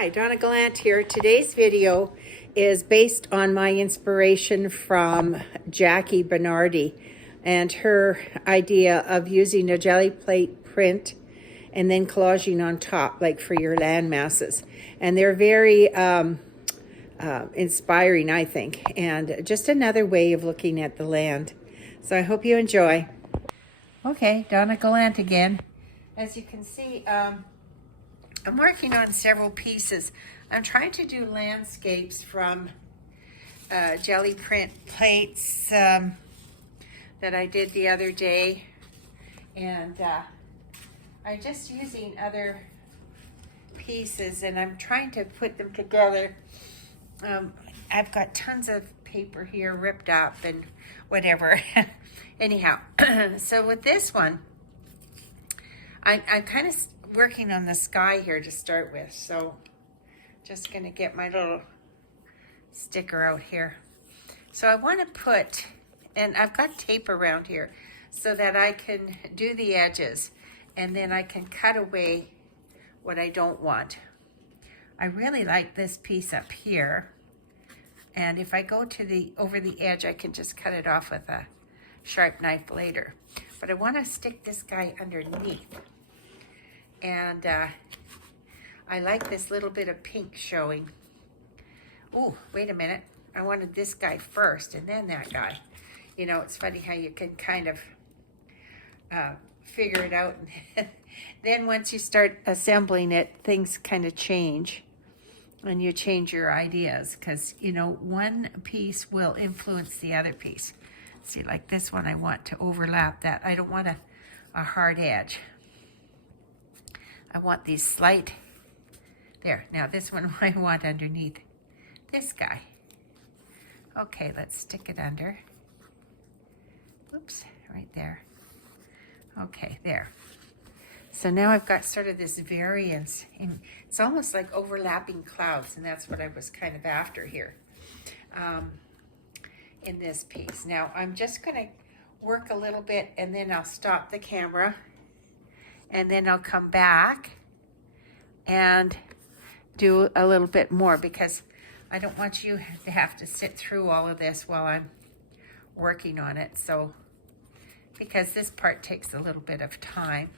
Hi, Donna Gallant here. Today's video is based on my inspiration from Jackie Bernardi and her idea of using a jelly plate print and then collaging on top, like for your land masses. And they're very inspiring, I think, and just another way of looking at the land. So I hope you enjoy. Okay, Donna Gallant again. As you can see, I'm working on several pieces. I'm trying to do landscapes from jelly print plates that I did the other day, and I'm just using other pieces and I'm trying to put them together. I've got tons of paper here ripped up and whatever. Anyhow, so with this one, I'm kind of working on the sky here to start with, so just gonna get my little sticker out here. So I want to put, and I've got tape around here so that I can do the edges and then I can cut away what I don't want. I really like this piece up here, and if I go to the over the edge I can just cut it off with a sharp knife later. But I want to stick this guy underneath. And I like this little bit of pink showing. Oh, wait a minute. I wanted this guy first and then that guy. You know, it's funny how you can kind of figure it out. And then once you start assembling it, things kind of change. And you change your ideas because, you know, one piece will influence the other piece. See, like this one, I want to overlap that. I don't want a hard edge. I want these slight, there. Now this one I want underneath this guy. Okay, let's stick it under. Oops, right there. Okay, there. So now I've got sort of this variance. It's almost like overlapping clouds, and that's what I was kind of after here in this piece. Now I'm just gonna work a little bit and then I'll stop the camera. And then I'll come back and do a little bit more because I don't want you to have to sit through all of this while I'm working on it. So, because this part takes a little bit of time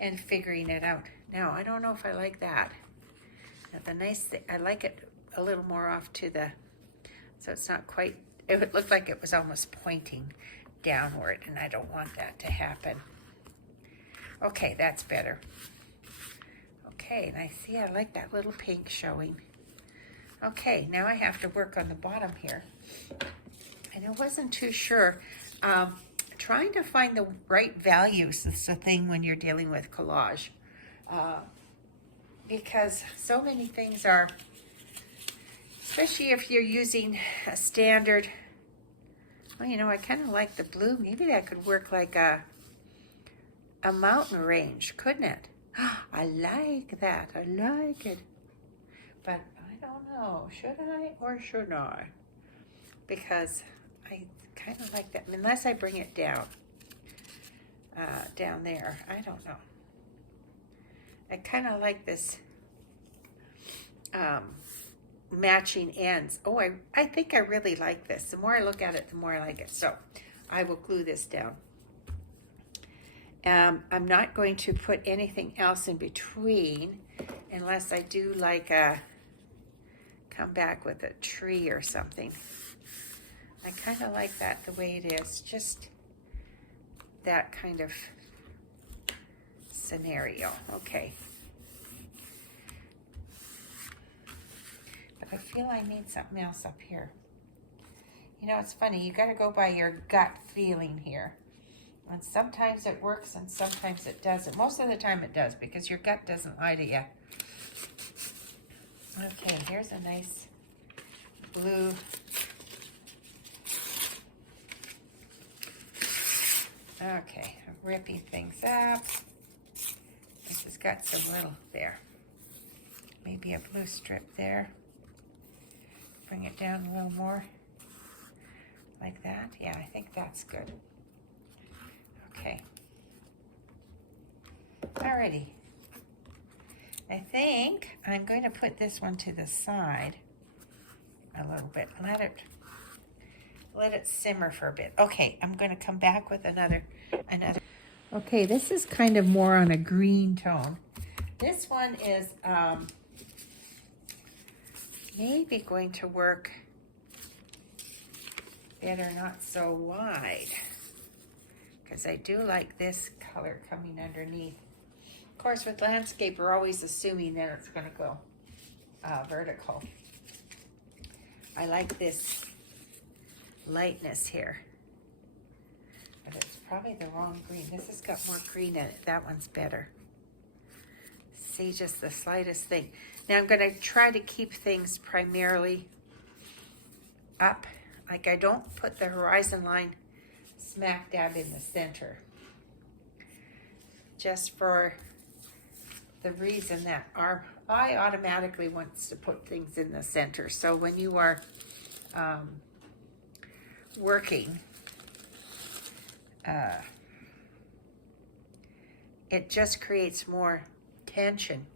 and figuring it out. Now, I don't know if I like that. Now, the nice thing, I like it a little more off to the, so it's not quite, it would look like it was almost pointing downward, and I don't want that to happen. Okay, that's better. Okay, and I like that little pink showing. Okay, now I have to work on the bottom here. And I wasn't too sure. Trying to find the right values is the thing when you're dealing with collage. Because so many things are, especially if you're using a standard, well, you know, I kind of like the blue. Maybe that could work like a mountain range, couldn't it? I like that. I like it. But I don't know. Should I or shouldn't I? Because I kind of like that. Unless I bring it down. Down there. I don't know. I kind of like this matching ends. Oh, I think I really like this. The more I look at it, the more I like it. So I will glue this down. I'm not going to put anything else in between unless I do like come back with a tree or something. I kind of like that the way it is, just that kind of scenario. Okay. But I feel I need something else up here. You know, it's funny, you got to go by your gut feeling here. And sometimes it works and sometimes it doesn't. Most of the time it does because your gut doesn't lie to you. Okay, here's a nice blue. Okay, I'm ripping things up. This has got some little, there. Maybe a blue strip there. Bring it down a little more. Like that. Yeah, I think that's good. Okay. Alrighty. I think I'm going to put this one to the side a little bit. Let it simmer for a bit. Okay, I'm going to come back with another. Okay, this is kind of more on a green tone. This one is maybe going to work better not so wide, because I do like this color coming underneath. Of course, with landscape, we're always assuming that it's going to go vertical. I like this lightness here, but it's probably the wrong green. This has got more green in it. That one's better. See, just the slightest thing. Now I'm going to try to keep things primarily up. Like, I don't put the horizon line smack dab in the center, just for the reason that our eye automatically wants to put things in the center. So when you are working, it just creates more tension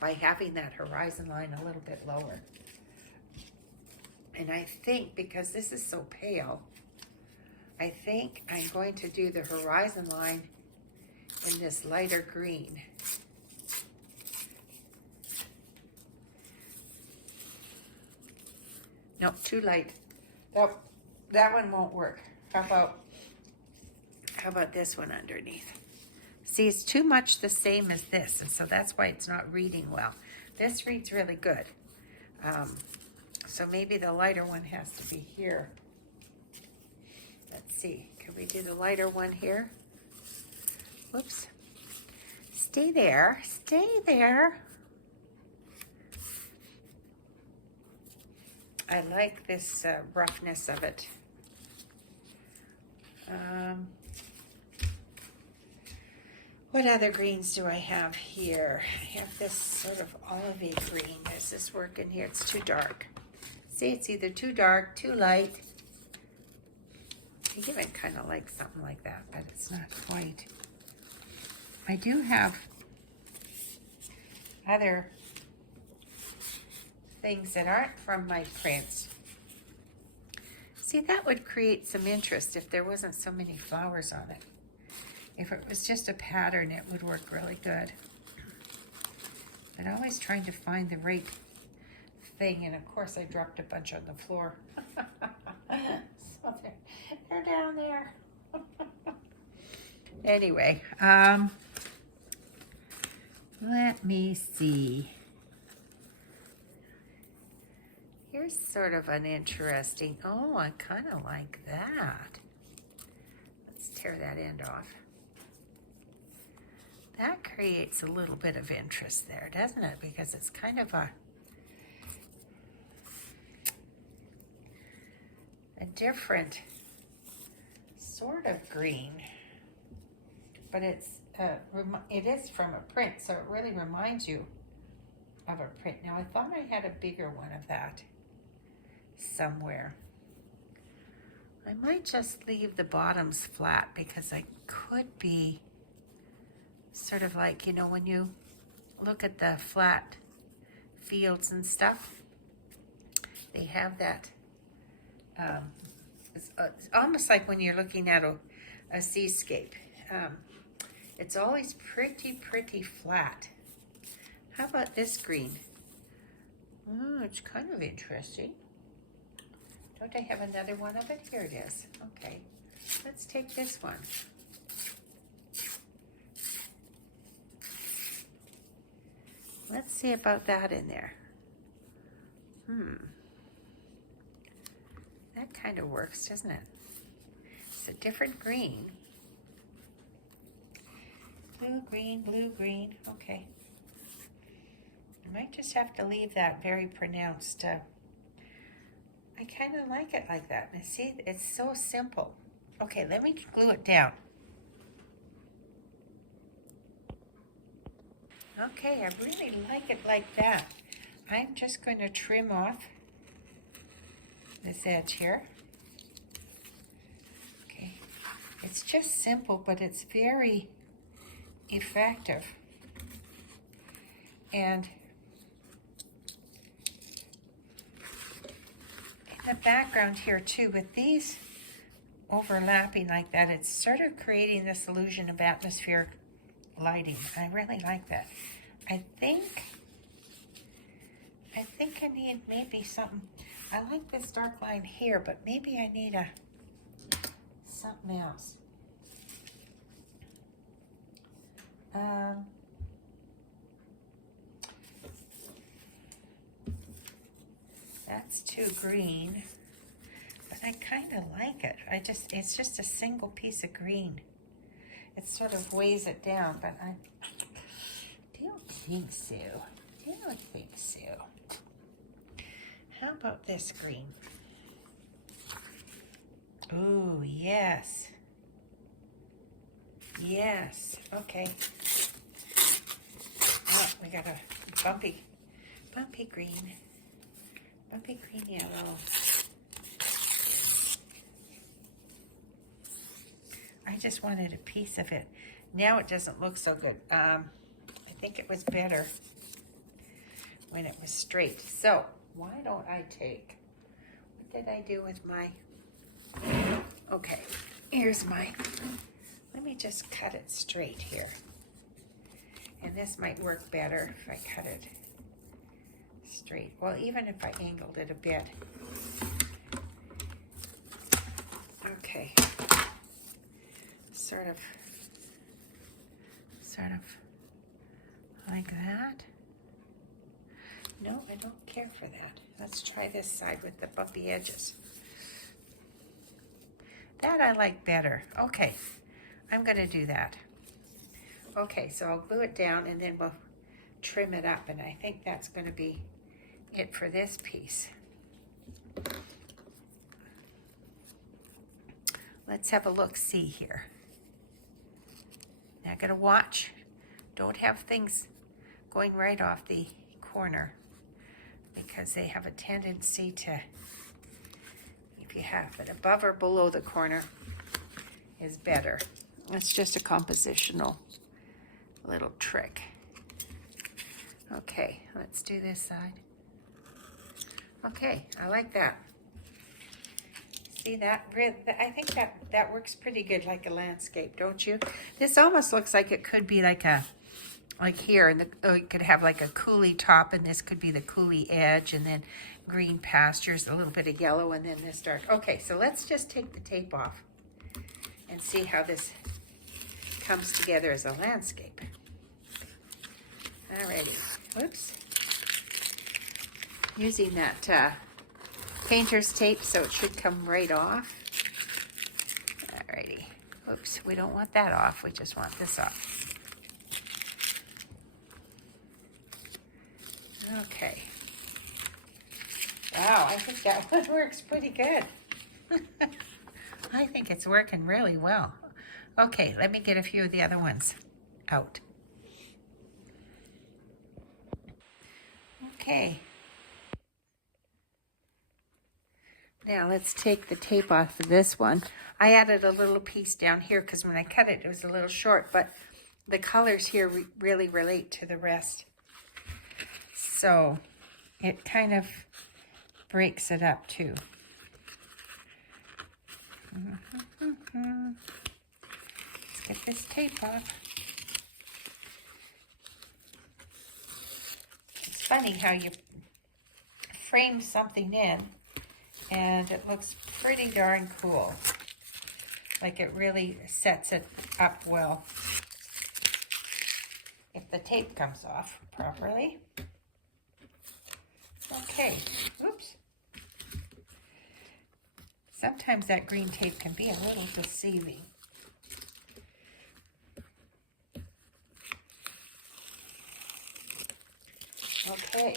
by having that horizon line a little bit lower. And I think because this is so pale, I think I'm going to do the horizon line in this lighter green. Nope, too light. That one won't work. How about this one underneath? See, it's too much the same as this, and so that's why it's not reading well. This reads really good. So maybe the lighter one has to be here. Let's see. Can we do the lighter one here? Whoops. Stay there. Stay there. I like this roughness of it. What other greens do I have here? I have this sort of olivey green. Does this work in here? It's too dark. See, it's either too dark, too light. I even kind of like something like that, but it's not quite. I do have other things that aren't from my prints. See, that would create some interest if there wasn't so many flowers on it. If it was just a pattern, it would work really good. But always trying to find the right thing, and of course I dropped a bunch on the floor. So they're down there. Anyway, let me see. Here's sort of an interesting, oh, I kind of like that. Let's tear that end off. That creates a little bit of interest there, doesn't it? Because it's kind of a different sort of green, but it is from a print, so it really reminds you of a print. Now, I thought I had a bigger one of that somewhere. I might just leave the bottoms flat, because I could be sort of like, you know, when you look at the flat fields and stuff, they have that, it's almost like when you're looking at a seascape. It's always pretty flat. How about this green? Oh, it's kind of interesting. Don't I have another one of it? Here it is. Okay, let's take this one. Let's see about that in there. That kind of works, doesn't it? It's a different green. Blue, green. Okay. I might just have to leave that very pronounced. I kind of like it like that. And see, it's so simple. Okay, let me glue it down. Okay, I really like it like that. I'm just going to trim off this edge here. Okay, it's just simple, but it's very effective. And in the background here too, with these overlapping like that, it's sort of creating this illusion of atmospheric lighting. I really like that. I think I need maybe something. I like this dark line here, but maybe I need something else. That's too green, but I kind of like it. It's just a single piece of green. It sort of weighs it down, but I don't think so. Don't think so. How about this green? Ooh, yes. Yes, okay. Oh, we got a bumpy green. Bumpy green yellow. I just wanted a piece of it. Now it doesn't look so good. I think it was better when it was straight. So why don't I take, what did I do with my, okay, here's my, let me just cut it straight here. And this might work better if I cut it straight. Well, even if I angled it a bit. Okay. Sort of like that. No, I don't care for that. Let's try this side with the bumpy edges. That I like better. Okay, I'm gonna do that. Okay, so I'll glue it down and then we'll trim it up, and I think that's gonna be it for this piece. Let's have a look-see here. Now I gotta watch. Don't have things going right off the corner because they have a tendency to, if you have it above or below the corner, is better. It's just a compositional little trick. Okay, let's do this side. Okay, I like that. See that? I think that works pretty good like a landscape, don't you? This almost looks like it could be like here, and it could have like a coulee top, and this could be the coulee edge, and then green pastures, a little bit of yellow, and then this dark. Okay, so let's just take the tape off and see how this comes together as a landscape. Alrighty, oops. Using that painter's tape, so it should come right off. Alrighty, oops, we don't want that off, we just want this off. Okay. Wow, I think that one works pretty good. I think it's working really well. Okay, let me get a few of the other ones out. Okay. Now let's take the tape off of this one. I added a little piece down here because when I cut it, it was a little short, but the colors here really relate to the rest. So it kind of breaks it up too. Let's get this tape off. It's funny how you frame something in and it looks pretty darn cool. Like it really sets it up well. If the tape comes off properly. Okay, oops. Sometimes that green tape can be a little deceiving. Okay.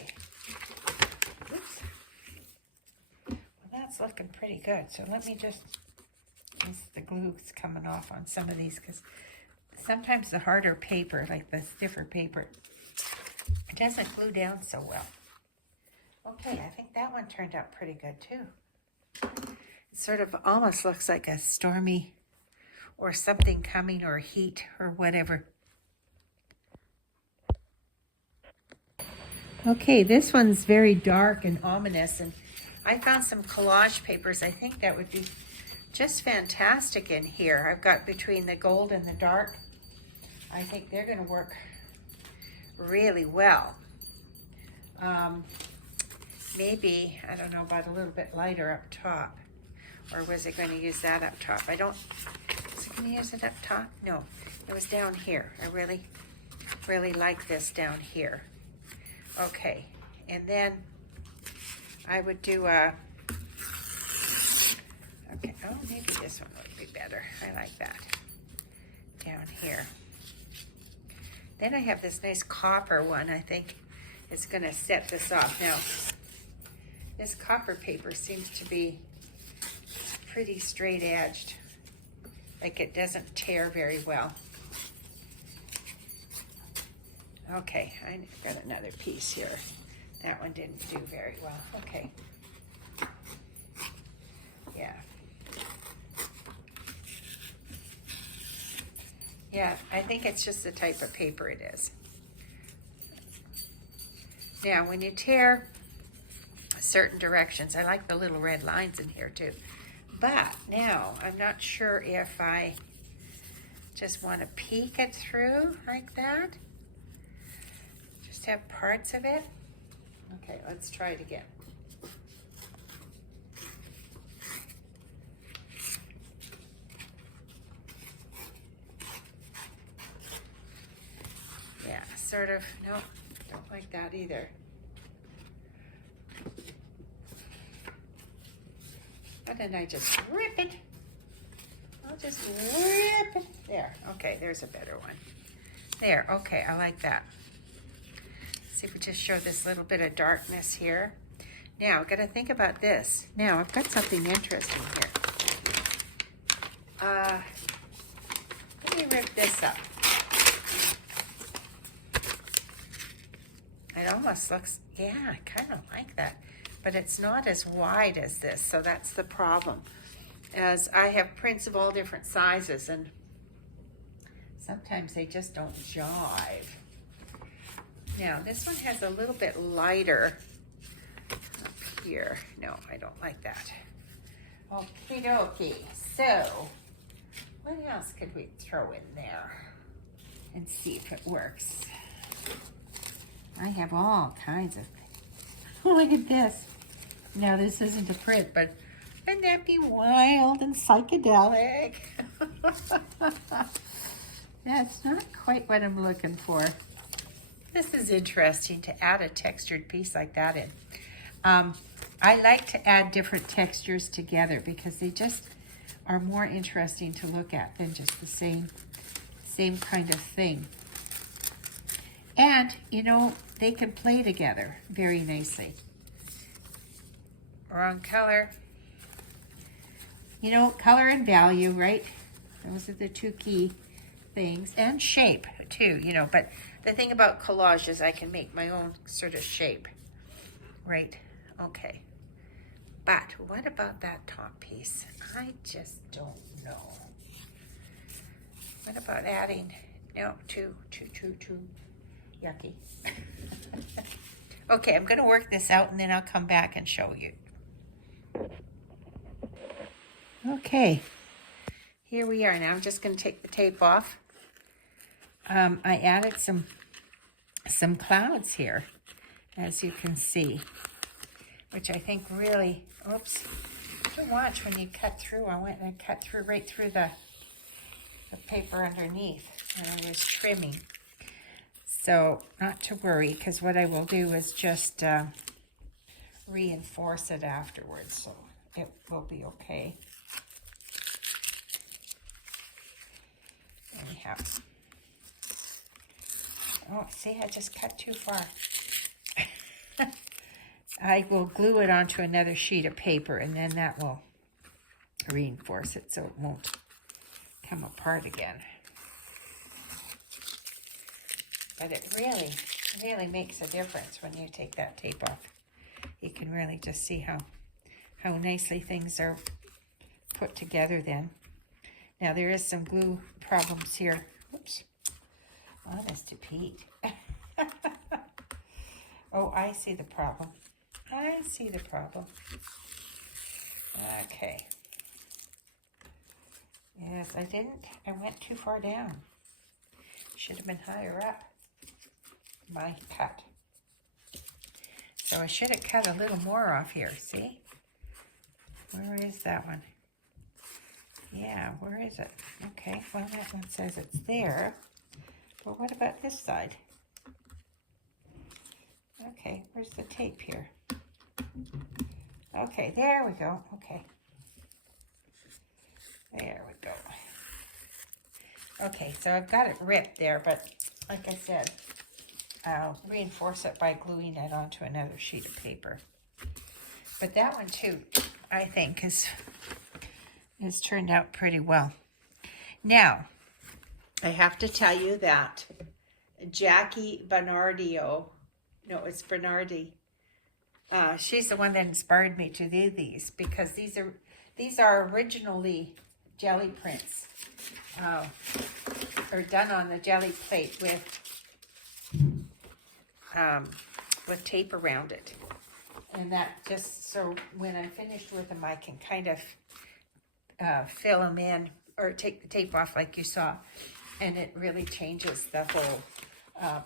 Oops. Well, that's looking pretty good. So let me just, the glue's coming off on some of these because sometimes the harder paper, like the stiffer paper, it doesn't glue down so well. Okay, I think that one turned out pretty good too. It sort of almost looks like a stormy or something coming or heat or whatever. Okay, this one's very dark and ominous, and I found some collage papers. I think that would be just fantastic in here. I've got between the gold and the dark. I think they're going to work really well. Maybe, I don't know, about a little bit lighter up top. Or was it going to use that up top? Was it going to use it up top? No, it was down here. I really, really like this down here. Okay, and then I would do a, okay, oh, maybe this one would be better. I like that. Down here. Then I have this nice copper one. I think it's going to set this off. Now, this copper paper seems to be pretty straight edged. Like it doesn't tear very well. Okay, I've got another piece here. That one didn't do very well. Okay. Yeah. Yeah, I think it's just the type of paper it is. Now, when you tear certain directions, I like the little red lines in here too. But now, I'm not sure if I just want to peek it through like that. Just have parts of it. Okay, let's try it again. Yeah, sort of, no, don't like that either. Why didn't I just rip it? I'll just rip it. There, okay, there's a better one. There, okay, I like that. See if we just show this little bit of darkness here. Now, got to think about this. Now, I've got something interesting here. Let me rip this up. It almost looks, yeah, I kind of like that. But it's not as wide as this, so that's the problem. As I have prints of all different sizes, and sometimes they just don't jive. Now, this one has a little bit lighter up here. No, I don't like that. Okie dokie. So, what else could we throw in there and see if it works? I have all kinds of things. Oh, look at this. Now, this isn't a print, but wouldn't that be wild and psychedelic? That's not quite what I'm looking for. This is interesting to add a textured piece like that in. I like to add different textures together because they just are more interesting to look at than just the same kind of thing. And, you know, they can play together very nicely. Wrong color. You know, color and value, right? Those are the two key things. And shape, too, you know. But the thing about collage is I can make my own sort of shape. Right? Okay. But what about that top piece? I just don't know. What about adding, no, too yucky. Okay, I'm gonna work this out and then I'll come back and show you. Okay, here we are. Now I'm just gonna take the tape off. I added some clouds here, as you can see, which I think really, oops, you watch when you cut through. I went and cut through right through the paper underneath when I was trimming. So not to worry, because what I will do is just reinforce it afterwards, so it will be okay. Anyhow. Oh, see, I just cut too far. I will glue it onto another sheet of paper, and then that will reinforce it so it won't come apart again. But it really makes a difference when you take that tape off. You can really just see how nicely things are put together then. Now there is some glue problems here. Oops. Honest to Pete. Oh, I see the problem. I see the problem. Okay. Yes, I didn't. I went too far down. Should have been higher up. My cut. So I should have cut a little more off here. See? Where is that one? Yeah, where is it? Okay, well that one says it's there. But what about this side? Okay, where's the tape here? Okay, there we go. Okay. There we go. Okay, so I've got it ripped there, but like I said, I'll reinforce it by gluing it onto another sheet of paper. But that one too, I think, has turned out pretty well. Now, I have to tell you that Jackie Bernardio, no, it's Bernardi. She's the one that inspired me to do these, because these are originally jelly prints, or done on the jelly plate with tape around it, and that just so when I'm finished with them, I can kind of fill them in or take the tape off like you saw, and it really changes the whole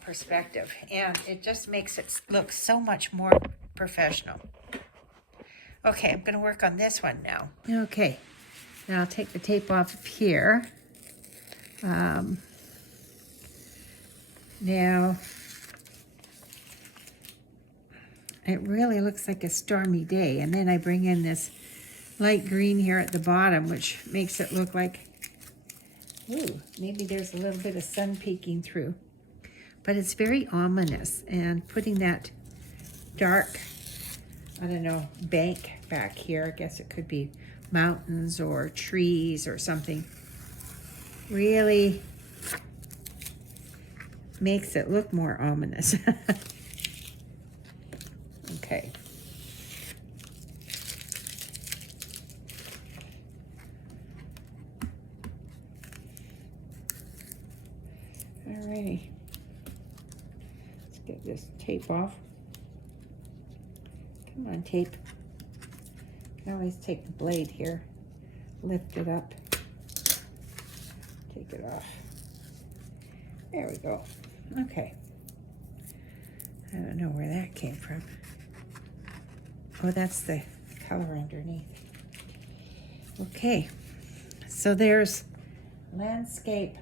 perspective, and it just makes it look so much more professional. Okay, I'm going to work on this one now. Okay, now I'll take the tape off of here. Now, it really looks like a stormy day, and then I bring in this light green here at the bottom, which makes it look like, ooh, maybe there's a little bit of sun peeking through. But it's very ominous, and putting that dark, I don't know, bank back here, I guess it could be mountains or trees or something, really makes it look more ominous. Okay. Alrighty. Let's get this tape off. Come on, tape. I can always take the blade here, lift it up, take it off. There we go. Okay. I don't know where that came from. Oh, that's the color underneath. Okay. So there's landscape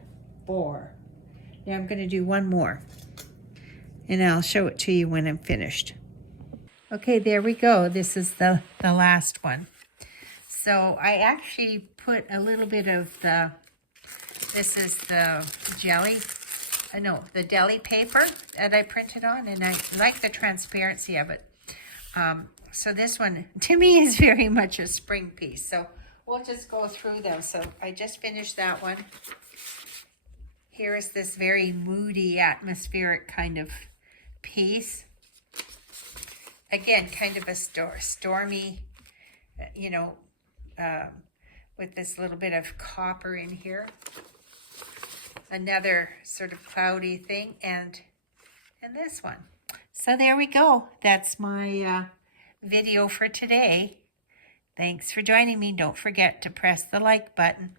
4. Now I'm going to do one more, and I'll show it to you when I'm finished. Okay, there we go. This is the last one. So I actually put a little bit of this is the jelly, the deli paper that I printed on, and I like the transparency of it. So this one, to me, is very much a spring piece. So we'll just go through them. So I just finished that one. Here is this very moody, atmospheric kind of piece. Again, kind of a stormy, with this little bit of copper in here. Another sort of cloudy thing, and this one. So there we go. That's my video for today. Thanks for joining me. Don't forget to press the like button.